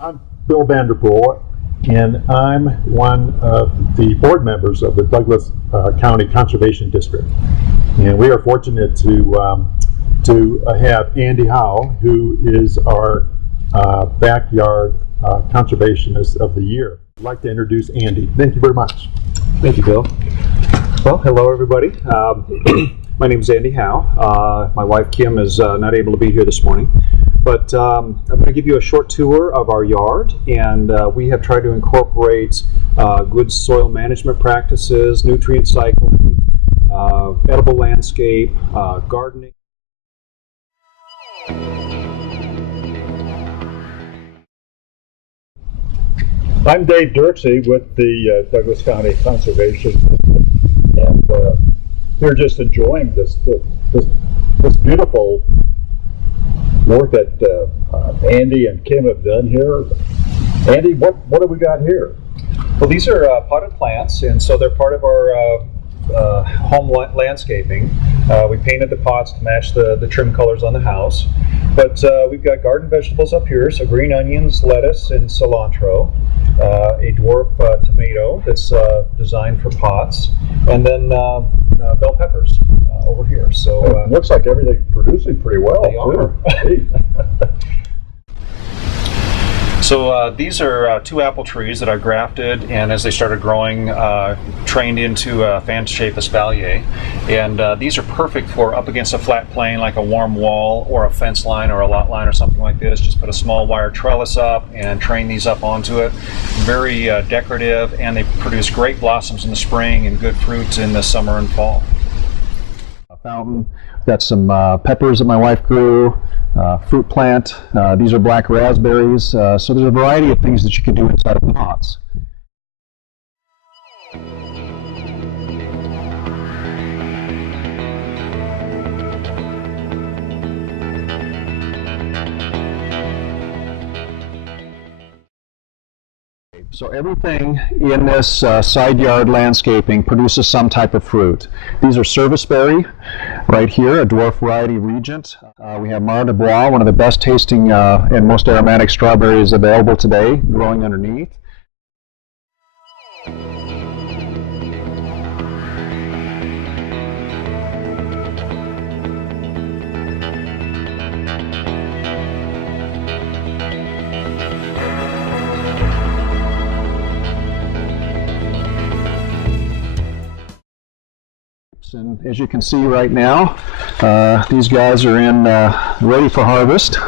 I'm Bill Vanderpool, and I'm one of the board members of the Douglas County Conservation District. And we are fortunate to have Andy Hough, who is our backyard conservationist of the year. I'd like to introduce Andy. Thank you very much. Thank you, Bill. Well, hello everybody. My name is Andy Hough. My wife Kim is not able to be here this morning, but I'm going to give you a short tour of our yard, and we have tried to incorporate good soil management practices, nutrient cycling, edible landscape, gardening. I'm Dave Dirksey with the Douglas County Conservation District, and we're just enjoying this beautiful work that Andy and Kim have done here. Andy, what have we got here? Well, these are potted plants, and so they're part of our home landscaping. We painted the pots to match the trim colors on the house, but we've got garden vegetables up here, so green onions, lettuce, and cilantro. A dwarf tomato that's designed for pots, and then bell peppers over here. So it looks like everything's producing pretty well. They are. So these are two apple trees that I grafted, and as they started growing, trained into a fan-shaped espalier. And these are perfect for up against a flat plane like a warm wall or a fence line or a lot line or something like this. Just put a small wire trellis up and train these up onto it. Very decorative, and they produce great blossoms in the spring and good fruits in the summer and fall. A fountain. Got some peppers that my wife grew. Fruit plant. These are black raspberries. So there's a variety of things that you can do inside of pots. So everything in this side yard landscaping produces some type of fruit. These are serviceberry right here, a dwarf variety Regent. We have Mar de Bois, one of the best tasting and most aromatic strawberries available today, growing underneath. And as you can see right now, these guys are ready for harvest.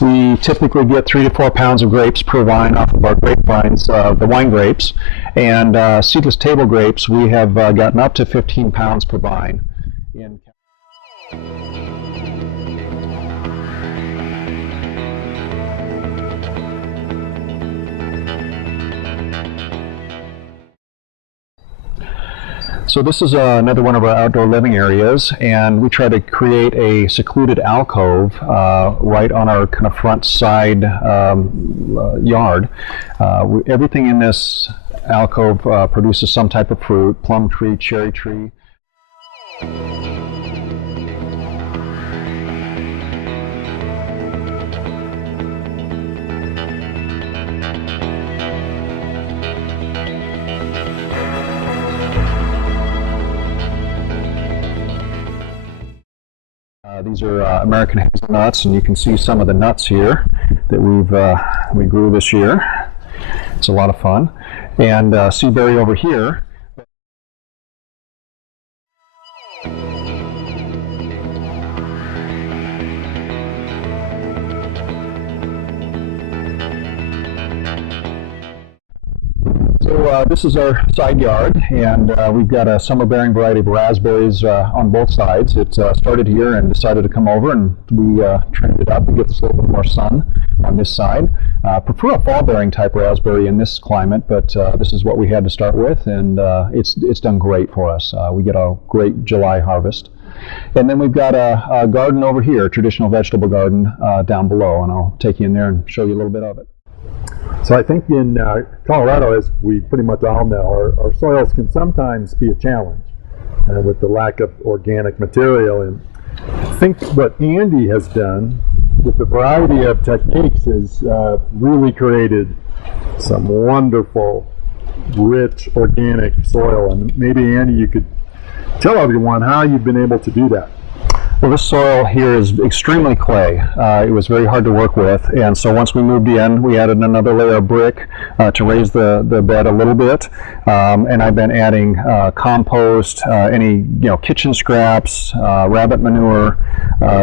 We typically get 3 to 4 pounds of grapes per vine off of our grapevines, the wine grapes, and seedless table grapes we have gotten up to 15 pounds per vine. So this is another one of our outdoor living areas, and we try to create a secluded alcove right on our kind of front side yard. Everything in this alcove produces some type of fruit: plum tree, cherry tree. These are American hazelnuts, and you can see some of the nuts here that we grew this year. It's a lot of fun. And sea berry over here. So this is our side yard, and we've got a summer-bearing variety of raspberries on both sides. It started here and decided to come over, and we trimmed it up to get us a little bit more sun on this side. Prefer a fall-bearing type raspberry in this climate, but this is what we had to start with, and it's done great for us. We get a great July harvest. And then we've got a garden over here, a traditional vegetable garden down below, and I'll take you in there and show you a little bit of it. So I think in Colorado, as we pretty much all know, our soils can sometimes be a challenge with the lack of organic material. And I think what Andy has done with the variety of techniques has really created some wonderful, rich, organic soil. And maybe, Andy, you could tell everyone how you've been able to do that. Well, this soil here is extremely clay. It was very hard to work with, and so once we moved in, we added another layer of brick to raise the bed a little bit. And I've been adding compost, any kitchen scraps, rabbit manure,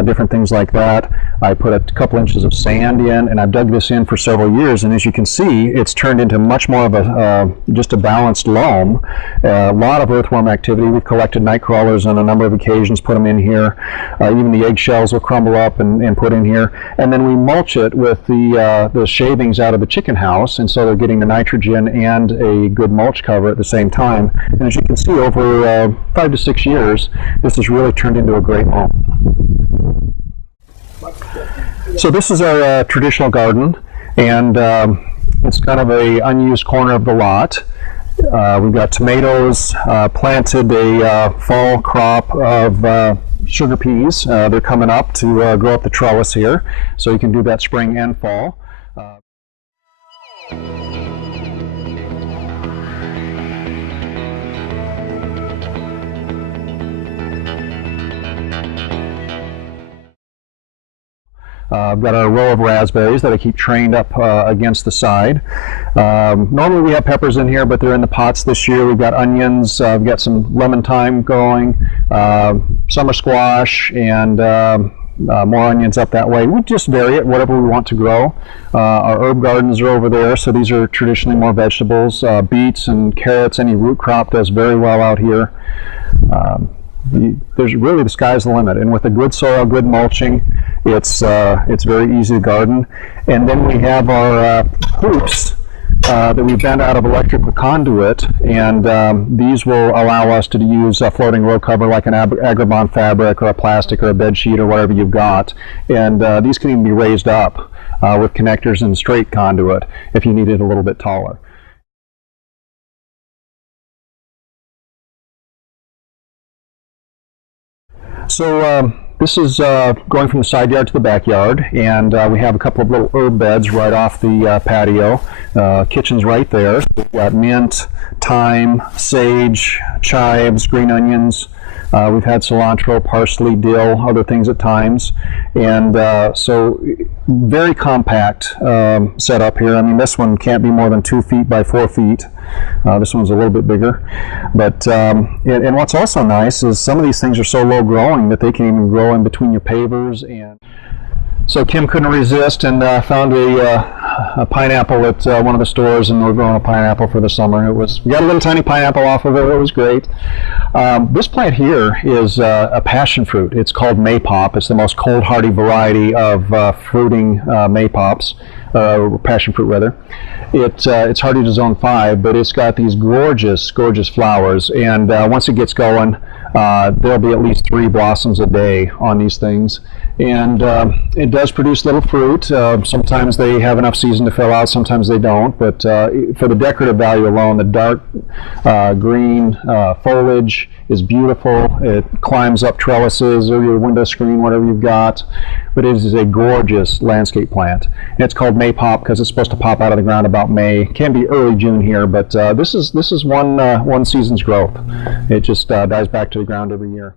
different things like that. I put a couple inches of sand in, and I've dug this in for several years. And as you can see, it's turned into much more of a just a balanced loam. A lot of earthworm activity. We've collected night crawlers on a number of occasions, put them in here. Even the eggshells will crumble up and put in here. And then we mulch it with the shavings out of the chicken house, and so they're getting the nitrogen and a good mulch cover at the same time. And as you can see, over 5 to 6 years, this has really turned into a great loam. So this is our traditional garden, and it's kind of an unused corner of the lot. We've got tomatoes, planted a fall crop of sugar peas. They're coming up to grow up the trellis here, so you can do that spring and fall. I've got a row of raspberries that I keep trained up against the side. Normally we have peppers in here, but they're in the pots this year. We've got onions, we've got some lemon thyme going, summer squash, and more onions up that way. We just vary it, whatever we want to grow. Our herb gardens are over there, so these are traditionally more vegetables. Beets and carrots, any root crop does very well out here. There's really, the sky's the limit, and with a good soil, good mulching, it's very easy to garden. And then we have our hoops that we bent out of electrical conduit, and these will allow us to use a floating row cover like an Agribon fabric or a plastic or a bed sheet or whatever you've got. And these can even be raised up with connectors and straight conduit if you need it a little bit taller. So this is going from the side yard to the backyard, and we have a couple of little herb beds right off the patio. Kitchen's right there. We've got mint, thyme, sage, chives, green onions. We've had cilantro, parsley, dill, other things at times. And so very compact setup here. I mean, this one can't be more than 2 feet by 4 feet. This one's a little bit bigger. But and what's also nice is some of these things are so low growing that they can even grow in between your pavers. And so Kim couldn't resist and found a pineapple at one of the stores, and we're growing a pineapple for the summer. We got a little tiny pineapple off of it. It was great. This plant here is a passion fruit. It's called maypop. It's the most cold hardy variety of fruiting maypops, passion fruit rather. It's hardy to zone 5, but it's got these gorgeous, gorgeous flowers, and once it gets going, there'll be at least 3 blossoms a day on these things. And it does produce little fruit. Sometimes they have enough season to fill out, sometimes they don't, but for the decorative value alone, the dark green foliage is beautiful. It climbs up trellises or your window screen, whatever you've got. But it is a gorgeous landscape plant. And it's called maypop because it's supposed to pop out of the ground about May. It can be early June here, but this is one season's growth. It just dies back to the ground every year.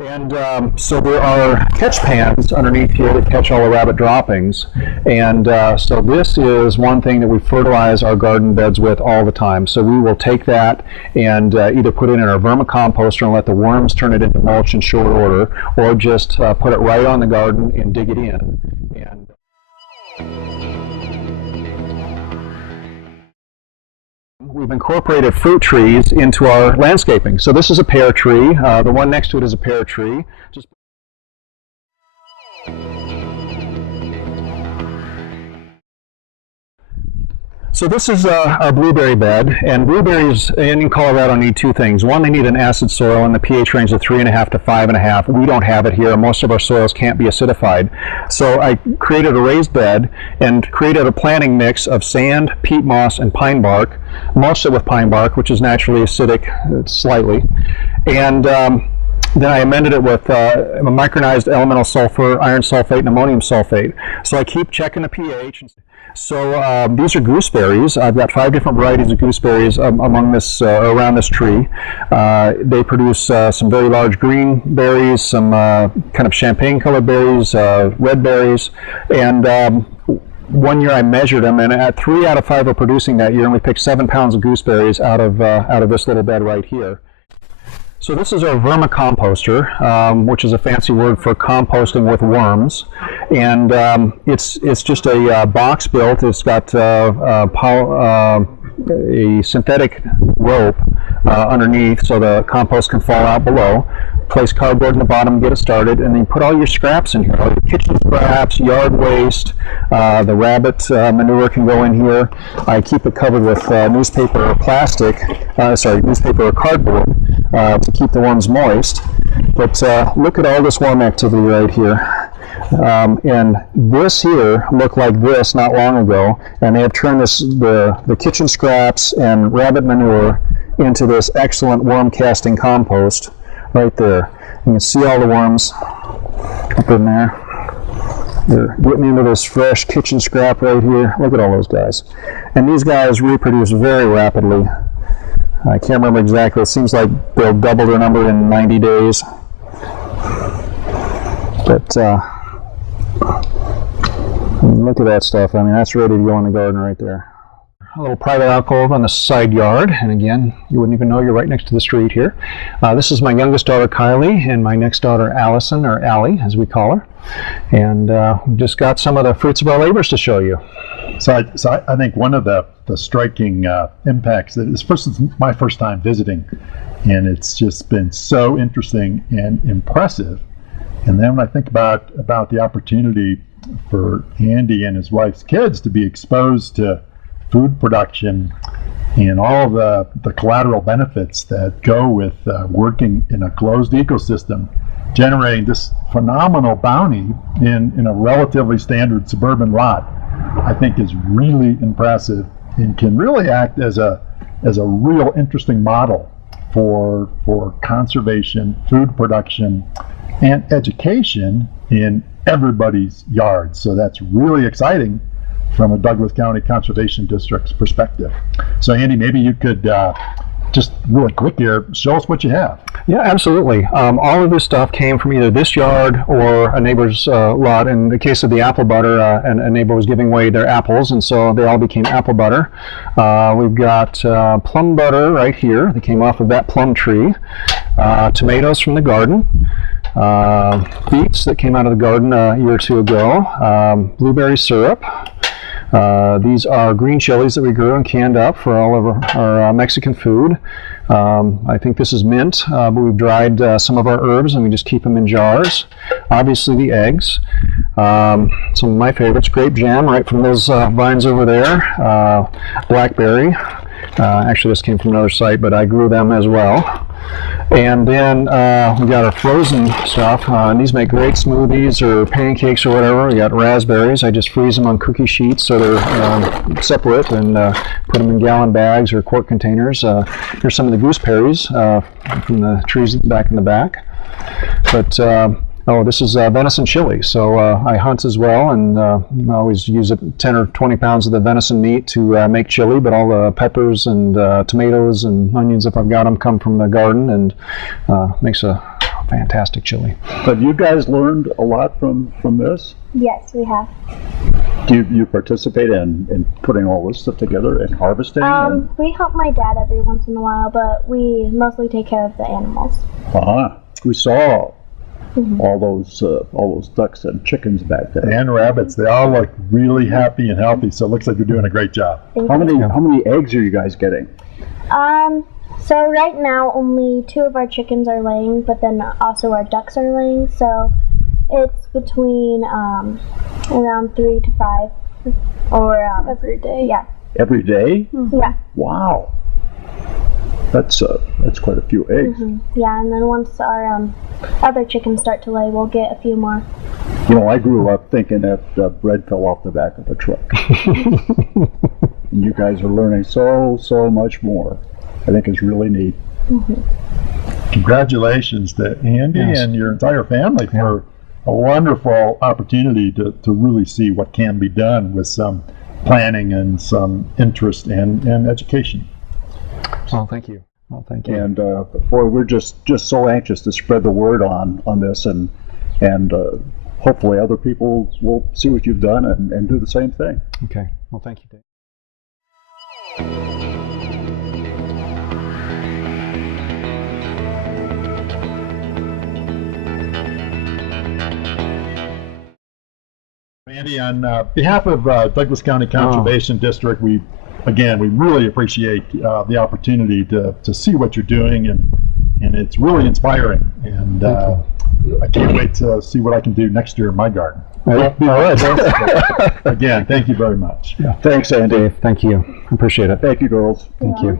And so there are catch pans underneath here that catch all the rabbit droppings. And so this is one thing that we fertilize our garden beds with all the time. So we will take that and either put it in our vermicomposter and let the worms turn it into mulch in short order, or just put it right on the garden and dig it in. And we've incorporated fruit trees into our landscaping. So this is a pear tree. The one next to it is a pear tree. So this is our blueberry bed, and blueberries in Colorado need two things. One, they need an acid soil in the pH range of 3.5 to 5.5. We don't have it here. Most of our soils can't be acidified. So I created a raised bed and created a planting mix of sand, peat moss, and pine bark, mulched it with pine bark, which is naturally acidic slightly. And then I amended it with micronized elemental sulfur, iron sulfate, and ammonium sulfate. So I keep checking the pH. So these are gooseberries. I've got 5 different varieties of gooseberries among this around this tree. They produce some very large green berries, some kind of champagne-colored berries, red berries, and one year I measured them, and at 3 out of 5 were producing that year, and we picked 7 pounds of gooseberries out of this little bed right here. So this is our vermicomposter, which is a fancy word for composting with worms, and it's just a box built. It's got a synthetic rope underneath so the compost can fall out below. Place cardboard in the bottom, get it started, and then you put all your scraps in here, all your kitchen scraps, yard waste, the rabbit manure can go in here. I keep it covered with newspaper or newspaper or cardboard to keep the worms moist. But look at all this worm activity right here. And this here looked like this not long ago, and they have turned the kitchen scraps and rabbit manure into this excellent worm casting compost. Right there. You can see all the worms up in there. They're getting into this fresh kitchen scrap right here. Look at all those guys. And these guys reproduce very rapidly. I can't remember exactly. It seems like they'll double their number in 90 days. But look at that stuff. I mean, that's ready to go in the garden right there. A little private alcove on the side yard, and again, you wouldn't even know you're right next to the street here. This is my youngest daughter, Kylie, and my next daughter, Allison, or Allie, as we call her. And we've just got some of the fruits of our labors to show you. So I think one of the striking impacts that is my first time visiting, and it's just been so interesting and impressive. And then when I think about the opportunity for Andy and his wife's kids to be exposed to food production and all of the collateral benefits that go with working in a closed ecosystem, generating this phenomenal bounty in a relatively standard suburban lot, I think is really impressive and can really act as a real interesting model for conservation, food production, and education in everybody's yard. So that's really exciting from a Douglas County Conservation District's perspective. So Andy, maybe you could just really quick here, show us what you have. Yeah, absolutely. All of this stuff came from either this yard or a neighbor's lot. In the case of the apple butter, a neighbor was giving away their apples, and so they all became apple butter. We've got plum butter right here that came off of that plum tree, tomatoes from the garden, beets that came out of the garden a year or two ago, blueberry syrup. These are green chilies that we grew and canned up for all of our Mexican food. I think this is mint, but we've dried some of our herbs and we just keep them in jars. Obviously the eggs. Some of my favorites, grape jam right from those vines over there. Blackberry. Actually this came from another site, but I grew them as well. And then we got our frozen stuff, and these make great smoothies or pancakes or whatever. We got raspberries. I just freeze them on cookie sheets so they're separate, and put them in gallon bags or quart containers. Here's some of the gooseberries from the trees back in the back. But this is venison chili. So I hunt as well, and I always use 10 or 20 pounds of the venison meat to make chili, but all the peppers and tomatoes and onions, if I've got them, come from the garden, and makes a fantastic chili. Have you guys learned a lot from this? Yes, we have. Do you participate in putting all this stuff together and harvesting? We help my dad every once in a while, but we mostly take care of the animals. We saw all those ducks and chickens back there. And rabbits. They all look really happy and healthy, so it looks like you're doing a great job. How many eggs are you guys getting? So right now only 2 of our chickens are laying, but then also our ducks are laying, so it's between around 3 to 5 or every day. Yeah. every day? Yeah. Wow. That's quite a few eggs. Yeah, and then once our other chickens start to lay, we'll get a few more. You know, I grew up thinking that bread fell off the back of a truck. And you guys are learning so much more. I think it's really neat. Congratulations to Andy and your entire family for a wonderful opportunity to really see what can be done with some planning and some interest and education. Well, thank you. Well, thank you. And boy, we're just so anxious to spread the word on this, and hopefully other people will see what you've done and do the same thing. Okay. Well, thank you, Dave. Andy, on behalf of Douglas County Conservation District, we really appreciate the opportunity to see what you're doing, and it's really inspiring. And I can't wait to see what I can do next year in my garden. All right. Again, thank you very much. Thanks, Andy. Dave, thank you. I appreciate it. Thank you, girls. Thank you.